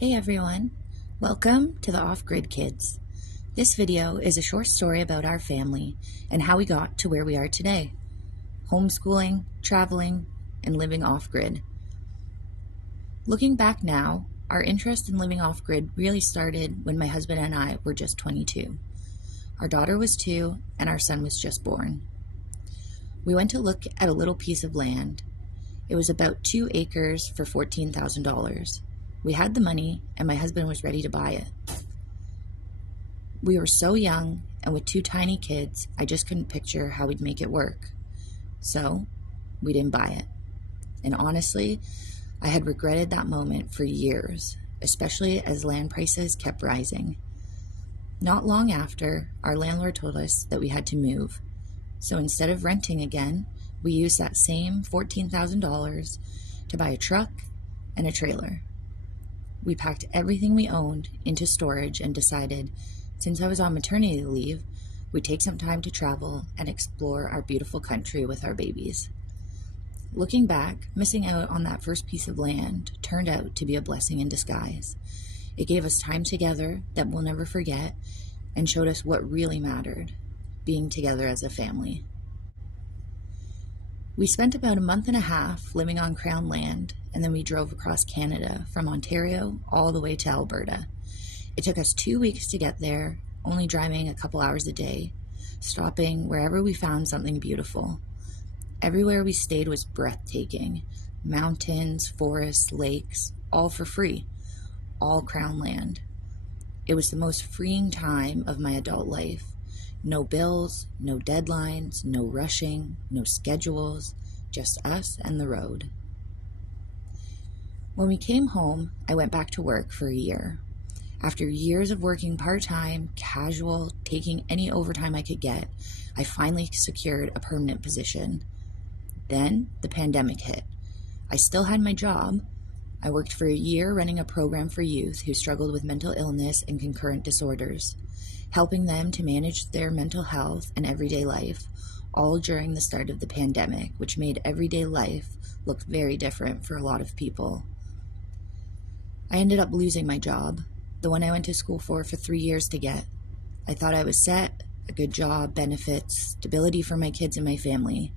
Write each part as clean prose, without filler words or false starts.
Hey everyone, welcome to the Off-Grid Kids. This video is a short story about our family and how we got to where we are today. Homeschooling, traveling, and living off-grid. Looking back now, our interest in living off-grid really started when my husband and I were just 22. Our daughter was 2 and our son was just born. We went to look at a little piece of land. It was about 2 acres for $14,000. We had the money and my husband was ready to buy it. We were so young and with 2 tiny kids, I just couldn't picture how we'd make it work. So we didn't buy it. And honestly, I had regretted that moment for years, especially as land prices kept rising. Not long after, our landlord told us that we had to move. So instead of renting again, we used that same $14,000 to buy a truck and a trailer. We packed everything we owned into storage and decided, since I was on maternity leave, we'd take some time to travel and explore our beautiful country with our babies. Looking back, missing out on that first piece of land turned out to be a blessing in disguise. It gave us time together that we'll never forget and showed us what really mattered, being together as a family. We spent about a month and a half living on Crown land, and then we drove across Canada from Ontario all the way to Alberta. It took us 2 weeks to get there, only driving a couple hours a day, stopping wherever we found something beautiful. Everywhere we stayed was breathtaking. Mountains, forests, lakes, all for free, all Crown land. It was the most freeing time of my adult life. No bills, no deadlines, no rushing, no schedules, just us and the road. When we came home, I went back to work for a year. After years of working part-time, casual, taking any overtime I could get, I finally secured a permanent position. Then the pandemic hit. I still had my job. I worked for a year running a program for youth who struggled with mental illness and concurrent disorders, helping them to manage their mental health and everyday life, all during the start of the pandemic, which made everyday life look very different for a lot of people. I ended up losing my job, the one I went to school for 3 years to get. I thought I was set, a good job, benefits, stability for my kids and my family.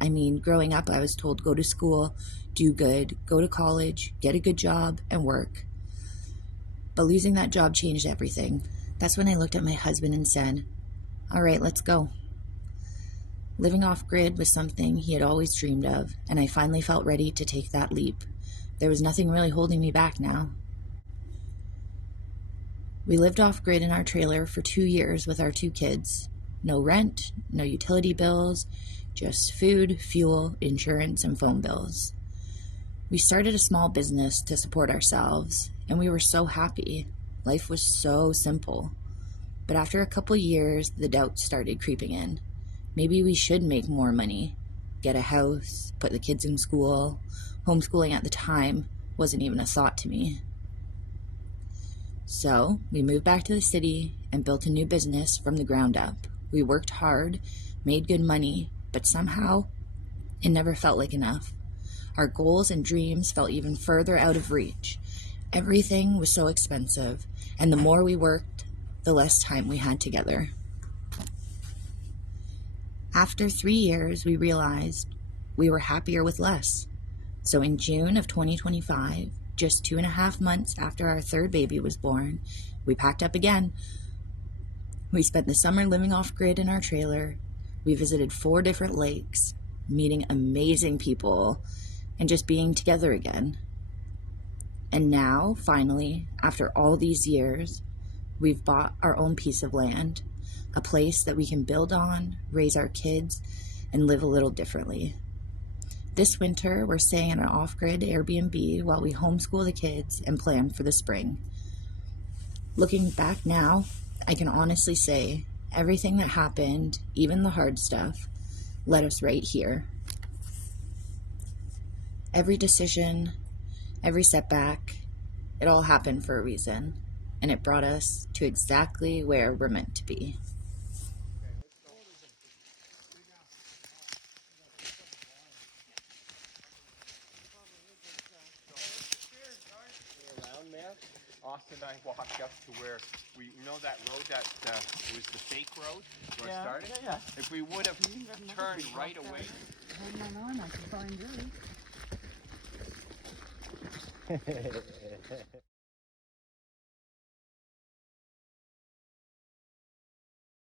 I mean, growing up, I was told go to school, do good, go to college, get a good job, and work. But losing that job changed everything. That's when I looked at my husband and said, all right, let's go. Living off-grid was something he had always dreamed of, and I finally felt ready to take that leap. There was nothing really holding me back now. We lived off-grid in our trailer for 2 years with our 2 kids. No rent, no utility bills, just food, fuel, insurance, and phone bills. We started a small business to support ourselves, and we were so happy. Life was so simple. But after a couple years, the doubts started creeping in. Maybe we should make more money, get a house, put the kids in school. Homeschooling at the time wasn't even a thought to me. So we moved back to the city and built a new business from the ground up. We worked hard, made good money, but somehow it never felt like enough. Our goals and dreams felt even further out of reach. Everything was so expensive, and the more we worked, the less time we had together. After 3 years, we realized we were happier with less. So in June of 2025, just 2.5 months after our 3rd baby was born, we packed up again. We spent the summer living off-grid in our trailer. We visited 4 different lakes, meeting amazing people, and just being together again. And now, finally, after all these years, we've bought our own piece of land, a place that we can build on, raise our kids, and live a little differently. This winter, we're staying in an off-grid Airbnb while we homeschool the kids and plan for the spring. Looking back now, I can honestly say everything that happened, even the hard stuff, led us right here. Every decision, every setback, it all happened for a reason, and it brought us to exactly where we're meant to be. Around there. Austin and I walked up to where you know that road that was the fake road where it started? Yeah. If we would have turned right away. Hold my arm, I can find Billy.